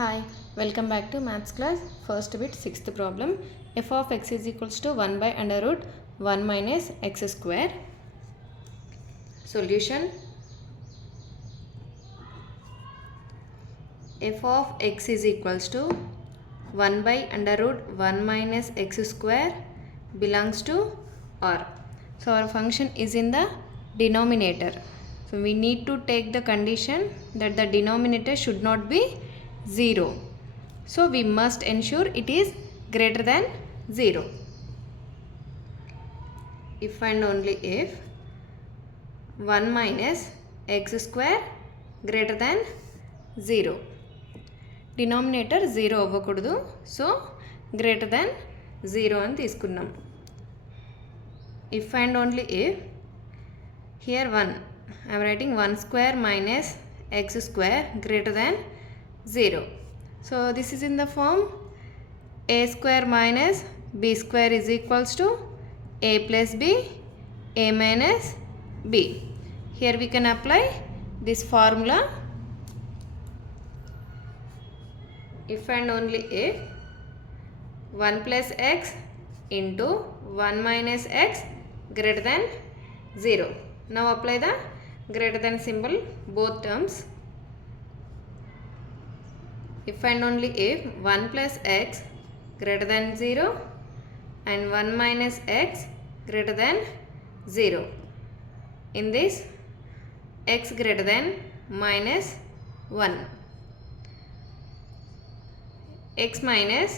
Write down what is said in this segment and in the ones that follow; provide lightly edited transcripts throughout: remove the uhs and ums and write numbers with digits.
Hi, welcome back to maths class. First bit, sixth problem. F of x is equals to 1 by under root 1 minus x square. Solution. F of x is equals to 1 by under root 1 minus x square belongs to R. So our function is in the denominator. So we need to take the condition that the denominator should not be 0. So we must ensure it is greater than 0. If and only if 1 minus x square greater than 0. Denominator 0 అవ్వకూడదు. So greater than 0 అని తీసుకున్నాం. If and only if here 1, I am writing 1 square minus x square greater than 0. So this is in the form a square minus b square is equals to a plus b, a minus b. Here we can apply this formula if and only if 1 plus x into 1 minus x greater than 0. Now apply the greater than symbol both terms. If and only if 1 plus x greater than 0 and 1 minus x greater than 0. In this x greater than minus 1. X minus,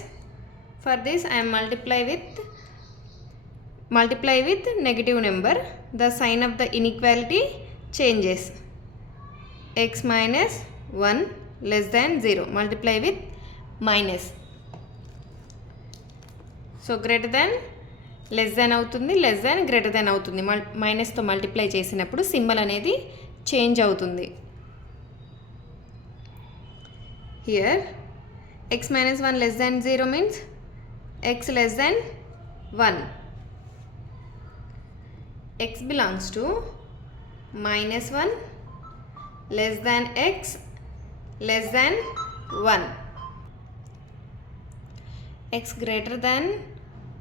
for this I am multiply with negative number. The sign of the inequality changes. X minus 1 less than 0. Multiply with minus. So greater than less than అవుతుంది, less than greater than అవుతుంది. మైనస్తో మల్టిప్లై చేసినప్పుడు సింబల్ అనేది change అవుతుంది. Here x minus 1 less than 0 means x less than 1. X belongs to minus 1 less than x less than 1. X greater than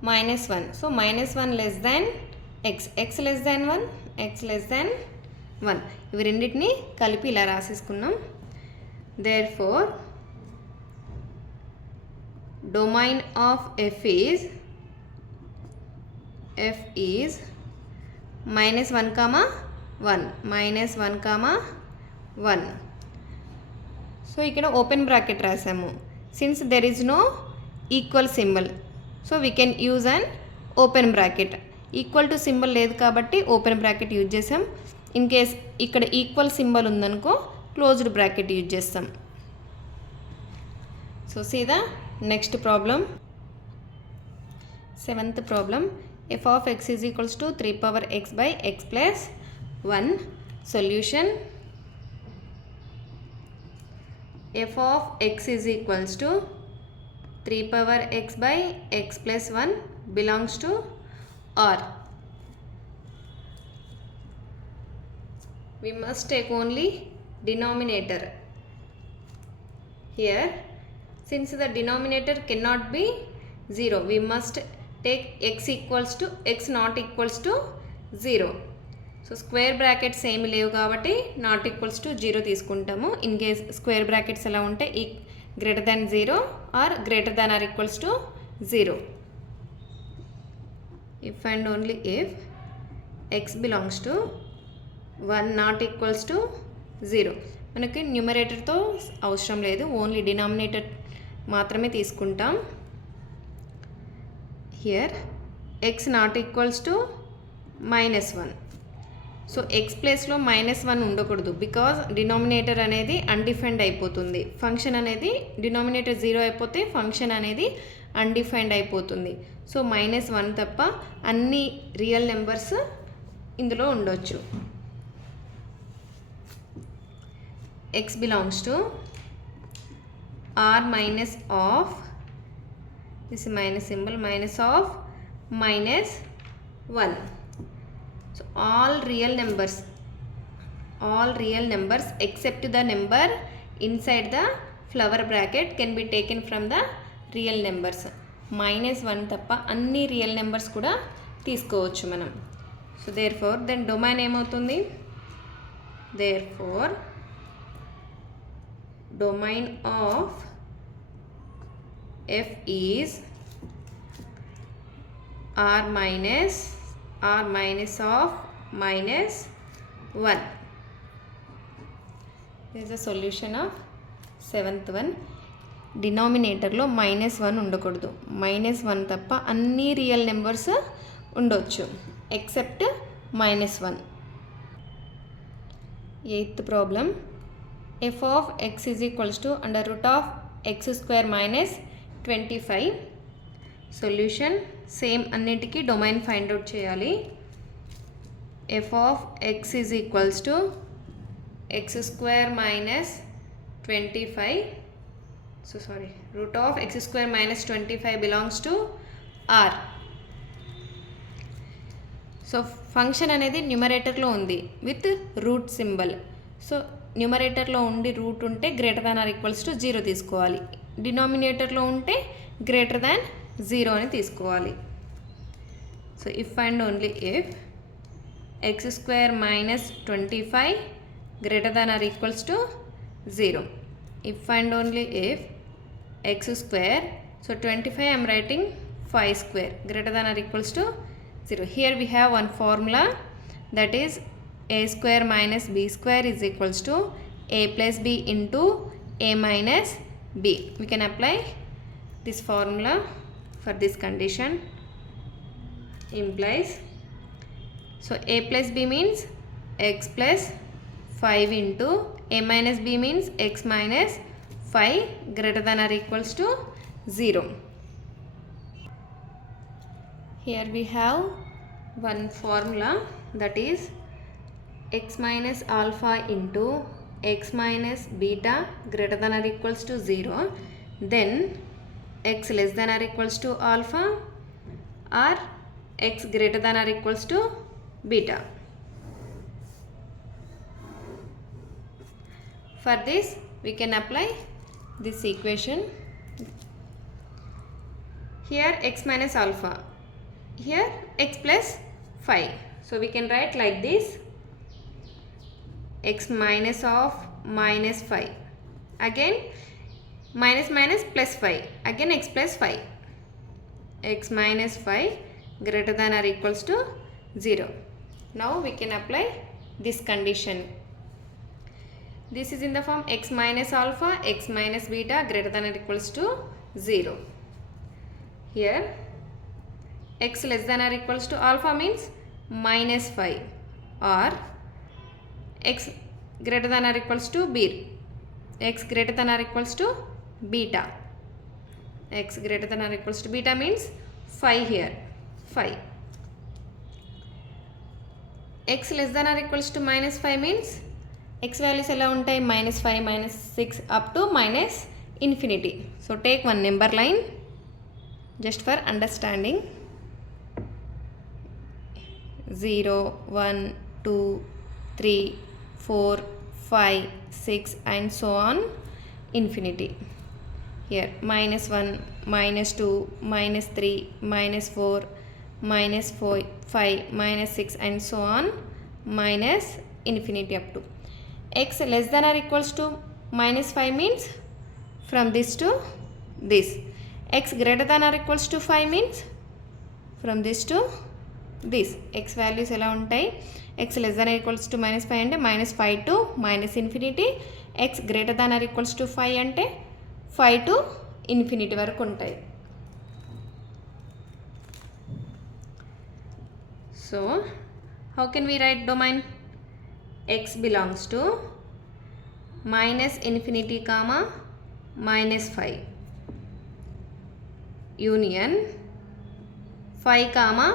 minus 1. So minus 1 less than x. X less than 1, x less than 1. ఇవి రెండింటిని కలిపి ఇలా రాసేసుకున్నాం. Therefore domain of f is minus 1 comma 1, minus 1 comma 1. So ఇక్కడ open bracket రాసాము. Since there is no equal symbol, so we can use an open bracket. Equal to symbol లేదు కాబట్టి open bracket use చేసాం. ఇన్ కేస్ ఇక్కడ equal symbol ఉందనుకో closed bracket use చేస్తాం. So see the next problem. Seventh problem. f of x is equals to 3 power x by x plus 1. Solution. F of x is equals to 3 power x by x plus 1 belongs to R. We must take only denominator. Here since the denominator cannot be 0, we must take x equals to x not equals to 0. So square brackets ఏమి లేవు కాబట్టి not equals to 0 తీసుకుంటాము. In case square brackets ఎలా ఉంటే ఈ greater than 0 or greater than or equals to 0. If and only if x belongs to 1 not equals to 0. మనకి న్యూమరేటర్తో అవసరం లేదు, ఓన్లీ డినామినేటర్ మాత్రమే తీసుకుంటాం. Here x not equals to minus 1. So x ప్లేస్లో మైనస్ 1 ఉండకూడదు, బికాజ్ డినామినేటర్ అనేది undefined అయిపోతుంది. ఫంక్షన్ అనేది డినామినేటర్ 0 అయిపోతే ఫంక్షన్ అనేది అన్డిఫైన్డ్ అయిపోతుంది. సో మైనస్ 1 తప్ప అన్ని రియల్ నెంబర్స్ ఇందులో ఉండొచ్చు. X belongs to R minus of, this minus symbol, minus of minus 1. So all real numbers except the number inside the flower bracket can be taken from the real numbers. -1 తప్ప అన్ని real numbers కూడా తీసుకోవచ్చు మనం. So therefore then domain ఏమవుతుంది? Therefore domain of f is r minus of -1. This is the solution of 7th one. డినామినేటర్లో -1 ఉండకూడదు. -1 తప్ప అన్ని రియల్ నెంబర్స్ ఉండొచ్చు ఎక్సెప్ట్ -1. 8th problem. f of x is equals to under root of x square minus 25. Solution same అన్నిటికీ domain find out చేయాలి. f of x is equals to x square minus 25. root of x square minus 25 belongs to r. So function అనేది న్యూమరేటర్లో ఉంది with route symbol. So న్యూమరేటర్లో ఉండి రూట్ ఉంటే greater than or equals to 0 తీసుకోవాలి. డినామినేటర్లో ఉంటే గ్రేటర్ దాన్ 0 అని తీసుకోవాలి. So if and only if x square minus 25 greater than or equals to 0. If and only if x square, so 25 I am writing 5 square greater than or equals to 0. Here we have one formula, that is a square minus b square is equals to a plus b into a minus b. We can apply this formula for this condition. Implies, so a plus b means x plus 5 into a minus b means x minus 5 greater than or equals to 0. Here we have one formula, that is x minus alpha into x minus beta greater than or equals to 0, then x less than or equals to alpha or x greater than or equals to beta. For this we can apply this equation. Here x minus alpha, here x plus 5. So we can write like this, x minus of minus 5, again minus minus plus 5, again x plus 5, x minus 5 greater than or equals to 0. Now we can apply this condition. This is in the form x minus alpha, x minus beta greater than or equals to 0. Here x less than or equals to alpha means minus 5, or x greater than or equals to b, x greater than or equals to beta, x greater than or equals to beta means 5 here, 5. X less than or equals to minus 5 means x values ఎలా ఉంటాయి, -5, -6 up to -infinity. So take one number line just for understanding. 0, 1, 2, 3, 4, 5, 6 and so on infinity. Here -1, -2, -3, -4, -5, -6 and so on -infinity up to. X less than or equals to -5 means from this to this. X greater than or equals to 5 means from this to this. X values ఎలా ఉంటాయి, x less than or equals to -5 అంటే -5 to -infinity, x greater than or equals to 5 అంటే 5 to infinity వరకు ఉంటాయి. So how can we write domain? X belongs to -infinity comma -5 union 5 comma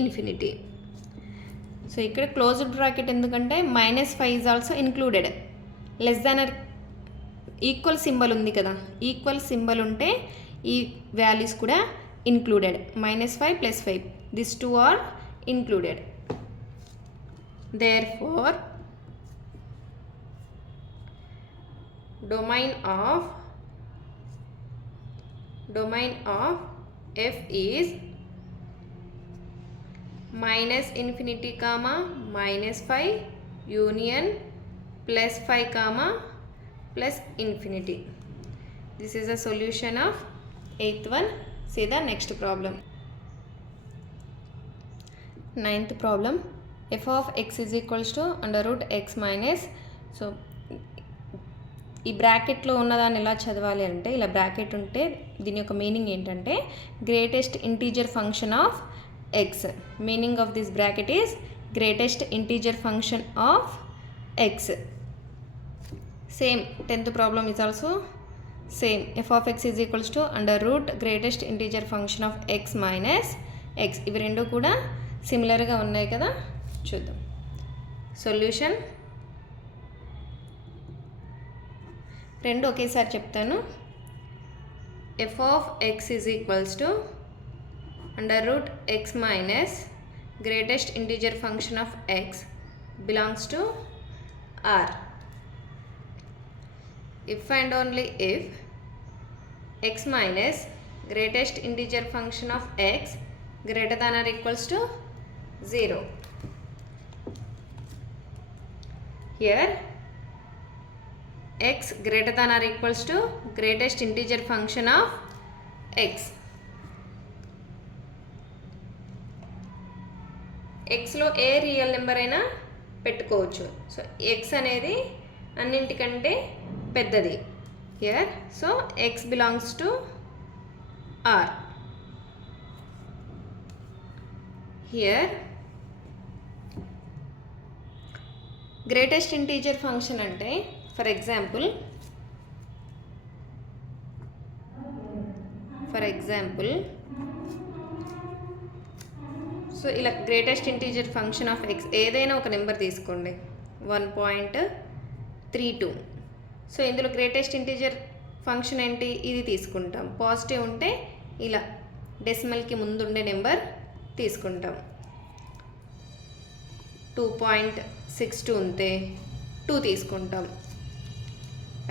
infinity. So ఇక్కడ closed bracket ఎందుకంటే -5 is also included. Less than or equal symbol ఉంది కదా, equal symbol ఉంటే ఈ వాల్యూస్ కూడా included. -5 plus 5, these two are included. Therefore domain of f is minus infinity comma minus 5 union plus 5 comma plus infinity. This is a solution of 8th one. See the next problem. 9th problem, f of x is equals to under root x minus. So ఈ బ్రాకెట్లో ఉన్నదాన్ని ఎలా చదవాలి అంటే, ఇలా బ్రాకెట్ ఉంటే దీని యొక్క మీనింగ్ ఏంటంటే greatest integer function of X. Meaning of this bracket is greatest integer function of X. Same 10th problem is also same. F of x is equals to under root greatest integer function of x minus X. ఇవి రెండు కూడా సిమిలర్గా ఉన్నాయి కదా, చూద్దాం. సొల్యూషన్ రెండు ఒకేసారి చెప్తాను. F of x is equals to under root x minus greatest integer function of x belongs to R. If and only if x minus greatest integer function of x greater than or equals to 0. Here x greater than or equals to greatest integer function of x. x లో ఏ real number అయినా పెట్టుకోవచ్చు. So x అనేది అన్నింటికంటే పెద్దది. Here so x belongs to R. Here greatest integer function అంటే for example so ఇలా greatest integer function of x ఏదైనా ఒక నెంబర్ తీసుకోండి, 1.32. సో ఇందులో గ్రేటెస్ట్ ఇంటీజర్ ఫంక్షన్ ఏంటి, ఇది తీసుకుంటాం. పాజిటివ్ ఉంటే ఇలా డెసిమల్కి ముందుండే నెంబర్ తీసుకుంటాం. 2.62 ఉంటే 2 తీసుకుంటాం.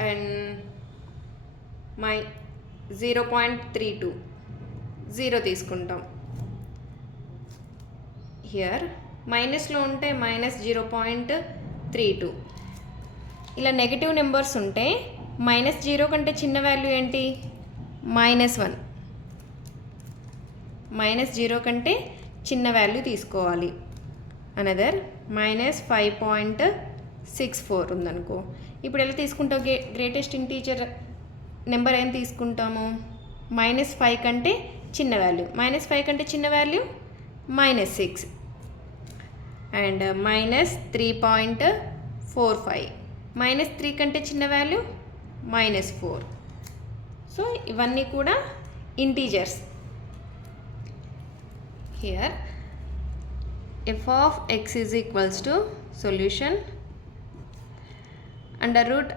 అండ్ 0.32 0 తీసుకుంటాం. హియర్ మైనస్లో ఉంటే -0.32. ఇలా నెగిటివ్ నెంబర్స్ ఉంటే -0 కంటే చిన్న వాల్యూ ఏంటి, -1. -0 కంటే చిన్న వాల్యూ తీసుకోవాలి. అనదర్ -5.64 ఉందనుకో. ఇప్పుడు ఎలా తీసుకుంటావు గ్రేటెస్ట్ ఇంటీజర్ నెంబర్ ఏం తీసుకుంటాము, -5 కంటే చిన్న వాల్యూ. -5 కంటే చిన్న వాల్యూ -6 అండ్ -3.45. -3 కంటే చిన్న వాల్యూ -4. సో ఇవన్నీ కూడా integers. Here f of x is equals to solution under root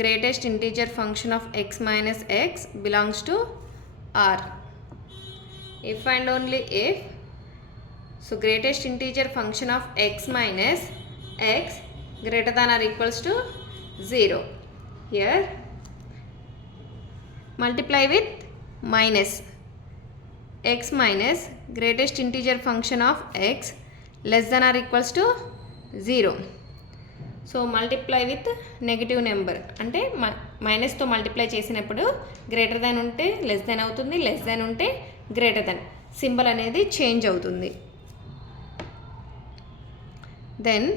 greatest integer function of x minus x belongs to R. If and only if so greatest integer function of x minus x greater than or equals to 0. Here multiply with minus x minus greatest integer function of x less than or equals to 0. So multiply with negative number అంటే మైనస్తో మల్టిప్లై చేసినప్పుడు greater than ఉంటే less than అవుతుంది, less than ఉంటే greater than. Symbol అనేది change అవుతుంది. Then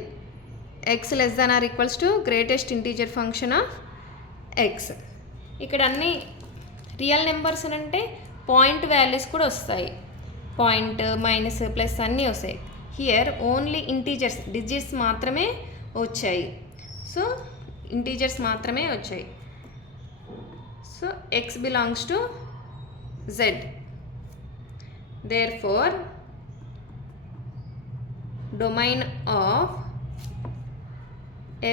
x less than or equals to greatest integer function of x. ఇక్కడ అన్ని రియల్ నెంబర్స్ అంటే పాయింట్ వాల్యూస్ కూడా వస్తాయి, పాయింట్ మైనస్ ప్లస్ అన్నీ వస్తాయి. హియర్ ఓన్లీ ఇంటీజర్స్ డిజిట్స్ మాత్రమే వచ్చాయి. సో ఇంటీజర్స్ మాత్రమే వచ్చాయి. So x belongs to z. Therefore domain of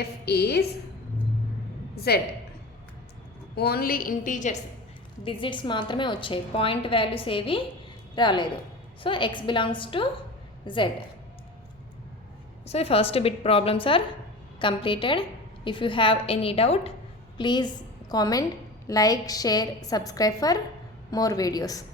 f is z. Only integers digits మాత్రమే వచ్చాయి, పాయింట్ వాల్యూస్ ఏవి రాలేదు. So x belongs to z. So first bit problems are completed. If you have any doubt, Please comment, like, share, subscribe for more videos.